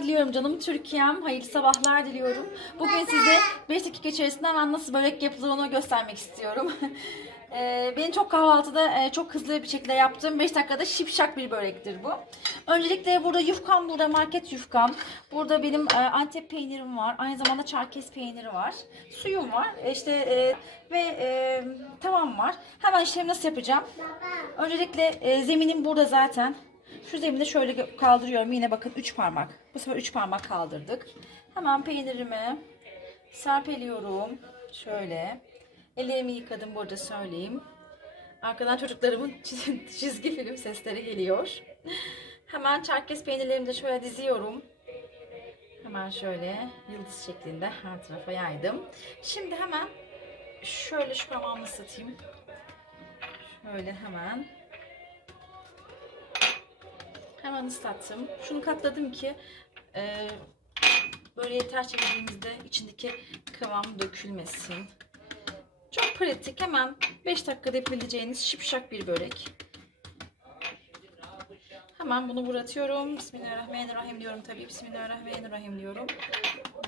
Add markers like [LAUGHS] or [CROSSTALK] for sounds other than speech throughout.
diliyorum canım Türkiye'm. Hayırlı sabahlar diliyorum. Bugün size 5 dakika içerisinde hemen nasıl börek yapılır onu göstermek istiyorum. [LAUGHS] Ee, benim çok kahvaltıda e, çok hızlı bir şekilde yaptığım 5 dakikada şipşak bir börektir bu. Öncelikle burada yufkam, burada market yufkam. Burada benim e, Antep peynirim var. Aynı zamanda Çerkez peyniri var. Suyum var. E, işte e, ve e, tavam var. Hemen işlemi nasıl yapacağım? Öncelikle e, zeminim burada zaten. Şu zemini şöyle kaldırıyorum. Yine bakın 3 parmak. Bu sefer 3 parmak kaldırdık. Hemen peynirimi serpeliyorum. Şöyle. Ellerimi yıkadım burada söyleyeyim. Arkadan çocuklarımın [LAUGHS] çiz- çizgi film sesleri geliyor. Hemen çerkez peynirlerimi de şöyle diziyorum. Hemen şöyle yıldız şeklinde her tarafa yaydım. Şimdi hemen şöyle şu parmağımı ıslatayım. Şöyle hemen Hemen ıslattım. Şunu katladım ki e, böyle yeter çevirdiğimizde içindeki kıvam dökülmesin. Çok pratik. Hemen 5 dakikada yapabileceğiniz şipşak bir börek. Hemen bunu buratıyorum. Bismillahirrahmanirrahim diyorum tabii. Bismillahirrahmanirrahim diyorum.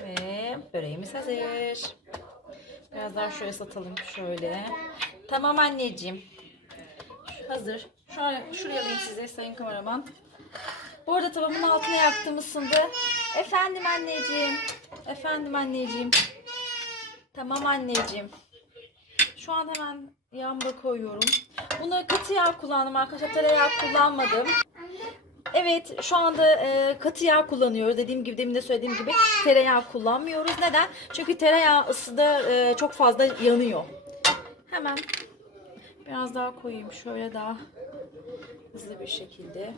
Ve böreğimiz hazır. Biraz daha şöyle satalım şöyle. Tamam anneciğim. Hazır. Şöyle şuraya alayım size sayın kameraman. Bu arada tavamın altına yaktım ısındı. Efendim anneciğim. Efendim anneciğim. Tamam anneciğim. Şu an hemen yağımı koyuyorum. Buna katı yağ kullandım arkadaşlar. Tereyağı kullanmadım. Evet şu anda e, katı yağ kullanıyoruz. Dediğim gibi demin de söylediğim gibi tereyağı kullanmıyoruz. Neden? Çünkü tereyağı ısıda e, çok fazla yanıyor. Hemen biraz daha koyayım. Şöyle daha hızlı bir şekilde.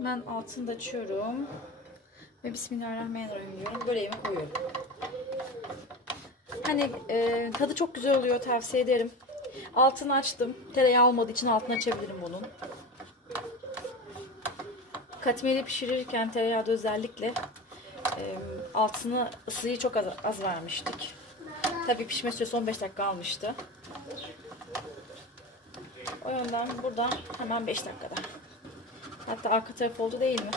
Hemen altını da açıyorum. Ve Bismillahirrahmanirrahim diyorum. Böreğimi koyuyorum. Hani e, tadı çok güzel oluyor tavsiye ederim. Altını açtım. Tereyağı olmadığı için altını açabilirim bunun. Katmeri pişirirken tereyağda özellikle e, altını ısıyı çok az, az vermiştik. Tabii pişme süresi 15 dakika almıştı. O yönden buradan hemen 5 dakikada. Hatta arka taraf oldu değil mi?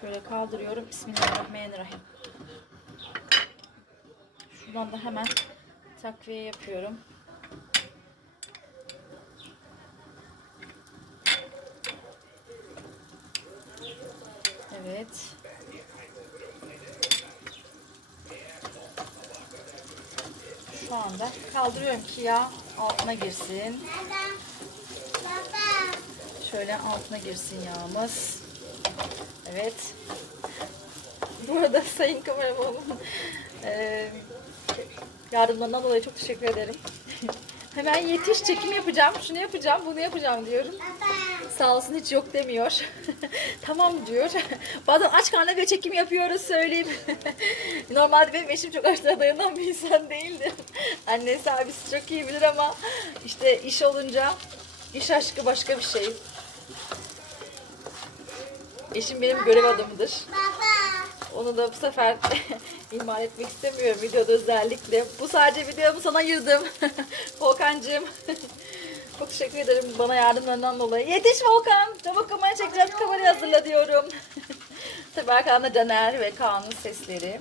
Şöyle kaldırıyorum. Bismillahirrahmanirrahim. Şuradan da hemen takviye yapıyorum. Evet. Şu anda kaldırıyorum ki yağ altına girsin. Şöyle altına girsin yağımız. Evet. Bu arada sayın kameramanım eee yardımlarından dolayı çok teşekkür ederim. Hemen yetiş çekim yapacağım, şunu yapacağım, bunu yapacağım diyorum. Sağ olsun hiç yok demiyor. [LAUGHS] tamam diyor. Bazen aç karnına bir çekim yapıyoruz söyleyeyim. [LAUGHS] Normalde benim eşim çok açlığa dayanan bir insan değildir. Annesi abisi çok iyi bilir ama işte iş olunca iş aşkı başka bir şey. Eşim benim görev adamıdır. Onu da bu sefer [LAUGHS] ihmal etmek istemiyorum videoda özellikle. Bu sadece videomu sana ayırdım. [LAUGHS] Volkan'cığım. [LAUGHS] Çok teşekkür ederim bana yardımlarından dolayı. Yetiş Volkan. Çabuk kamerayı çekeceğiz. Kamerayı hazırla diyorum. Tabii arkamda Caner ve Kaan'ın sesleri.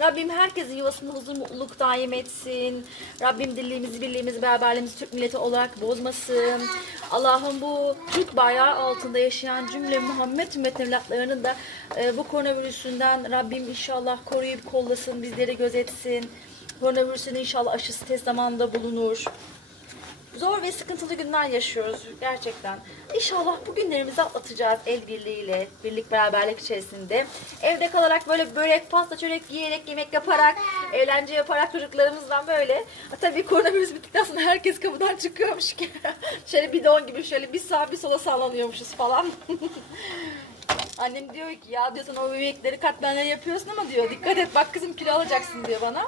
Rabbim herkesin yuvasında huzur mutluluk daim etsin. Rabbim dirliğimizi, birliğimizi, beraberliğimizi Türk milleti olarak bozmasın. Allah'ım bu Türk bayrağı altında yaşayan cümle Muhammed ümmet evlatlarını da e, bu koronavirüsünden Rabbim inşallah koruyup kollasın, bizleri gözetsin. Koronavirüsün inşallah aşısı tez zamanda bulunur. Zor ve sıkıntılı günler yaşıyoruz gerçekten. İnşallah bu günlerimizi atlatacağız el birliğiyle, birlik beraberlik içerisinde. Evde kalarak böyle börek, pasta, çörek yiyerek, yemek yaparak, eğlence yaparak çocuklarımızdan böyle. Tabii koronavirüs bittikten sonra herkes kapıdan çıkıyormuş ki. [LAUGHS] şöyle bidon gibi şöyle bir sağa bir sola sallanıyormuşuz falan. [LAUGHS] Annem diyor ki ya diyor sen o bebekleri katmerler yapıyorsun ama diyor dikkat et bak kızım kilo alacaksın diyor bana.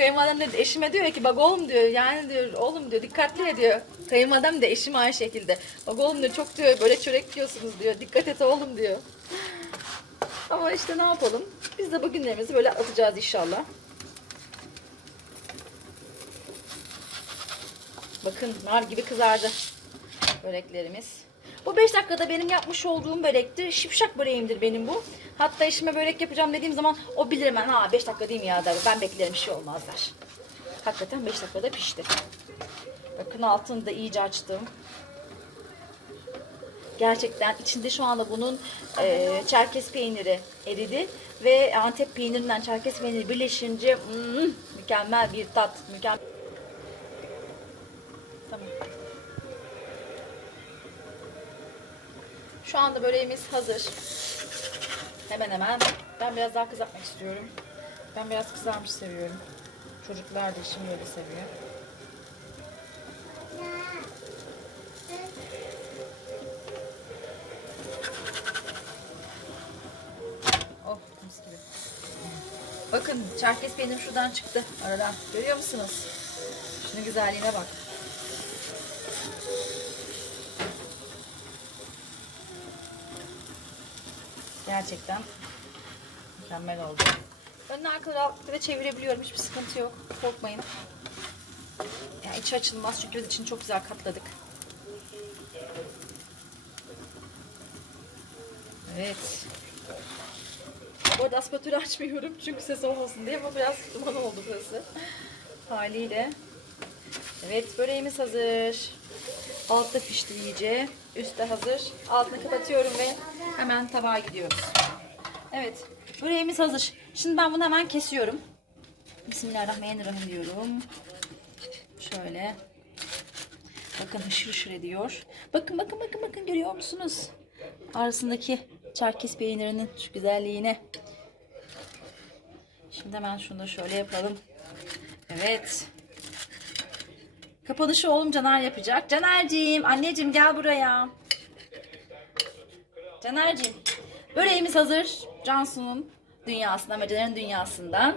Kayınvalidem de eşime diyor ki bak oğlum diyor yani diyor oğlum diyor dikkatli et diyor. Kayınvalidem de eşim aynı şekilde. Bak oğlum diyor çok diyor böyle çörek diyorsunuz diyor. Dikkat et oğlum diyor. Ama işte ne yapalım. Biz de bugünlerimizi böyle atacağız inşallah. Bakın nar gibi kızardı böreklerimiz. Bu 5 dakikada benim yapmış olduğum börektir. Şipşak böreğimdir benim bu. Hatta eşime börek yapacağım dediğim zaman o bilir hemen ha 5 dakika değil mi ya der. Ben beklerim şey olmaz der. Hakikaten 5 dakikada pişti. Bakın altını da iyice açtım. Gerçekten içinde şu anda bunun e, çerkez peyniri eridi ve Antep peynirinden çerkez peyniri birleşince mm, mükemmel bir tat, mükemmel. Tamam. Şu anda böreğimiz hazır. Hemen hemen. Ben biraz daha kızartmak istiyorum. Ben biraz kızarmış seviyorum. Çocuklar da işim böyle seviyor. Oh mis gibi. Bakın çerkez peynirim şuradan çıktı aradan. Görüyor musunuz? Şunun güzelliğine bak. Gerçekten mükemmel oldu. Önüne arkadan rahatlıkla da çevirebiliyorum. Hiçbir sıkıntı yok. Korkmayın. Yani içi açılmaz çünkü biz içini çok güzel katladık. Evet. Bu arada aspiratörü açmıyorum [LAUGHS] çünkü ses olmasın diye ama biraz duman oldu burası. Haliyle. Evet böreğimiz hazır. Altta pişti iyice. Üstte hazır. Altını kapatıyorum ve hemen tabağa gidiyoruz. Evet böreğimiz hazır. Şimdi ben bunu hemen kesiyorum. Bismillahirrahmanirrahim diyorum. Şöyle. Bakın hışır hışır ediyor. Bakın bakın bakın bakın görüyor musunuz? Arasındaki çerkez peynirinin şu güzelliğine. Şimdi hemen şunu da şöyle yapalım. Evet. Kapanışı oğlum Caner yapacak. Caner'ciğim, anneciğim gel buraya. Caner'ciğim, böreğimiz hazır. Cansu'nun dünyasından ve Caner'in dünyasından.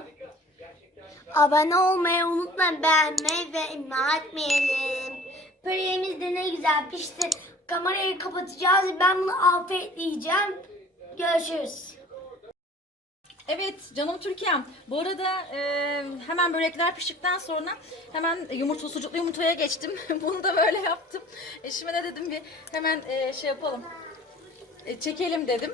Abone olmayı unutmayın, beğenmeyi ve imha etmeyelim. Böreğimiz de ne güzel pişti. Kamerayı kapatacağız. Ben bunu yiyeceğim. Görüşürüz. Evet canım Türkiye'm. Bu arada e, hemen börekler piştikten sonra hemen yumurta sucuklu yumurtaya geçtim. [LAUGHS] Bunu da böyle yaptım. Eşime de dedim bir hemen e, şey yapalım. E, çekelim dedim.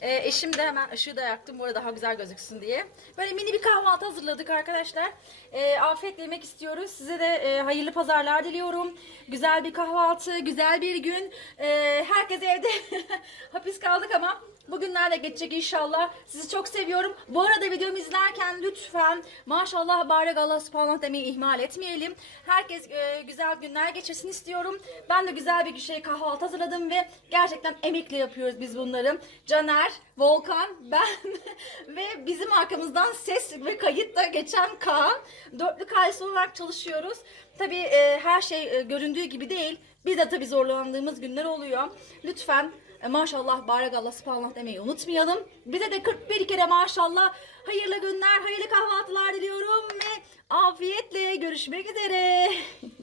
E, eşim de hemen ışığı da yaktım bu arada daha güzel gözüksün diye. Böyle mini bir kahvaltı hazırladık arkadaşlar. E, afiyetle yemek istiyoruz. Size de e, hayırlı pazarlar diliyorum. Güzel bir kahvaltı, güzel bir gün. E, herkes evde [LAUGHS] hapis kaldık ama Bugünler de geçecek inşallah. Sizi çok seviyorum. Bu arada videomu izlerken lütfen maşallah barek Allah subhanahu demeyi ihmal etmeyelim. Herkes e, güzel günler geçirsin istiyorum. Ben de güzel bir şey kahvaltı hazırladım ve gerçekten emekle yapıyoruz biz bunları. Caner, Volkan, ben [LAUGHS] ve bizim arkamızdan ses ve kayıt da geçen Kaan. Dörtlü kaysın olarak çalışıyoruz. Tabii e, her şey e, göründüğü gibi değil. Biz de tabii zorlandığımız günler oluyor. Lütfen e, maşallah barakallah subhanallah demeyi unutmayalım. Bize de 41 kere maşallah hayırlı günler, hayırlı kahvaltılar diliyorum ve afiyetle görüşmek üzere. [LAUGHS]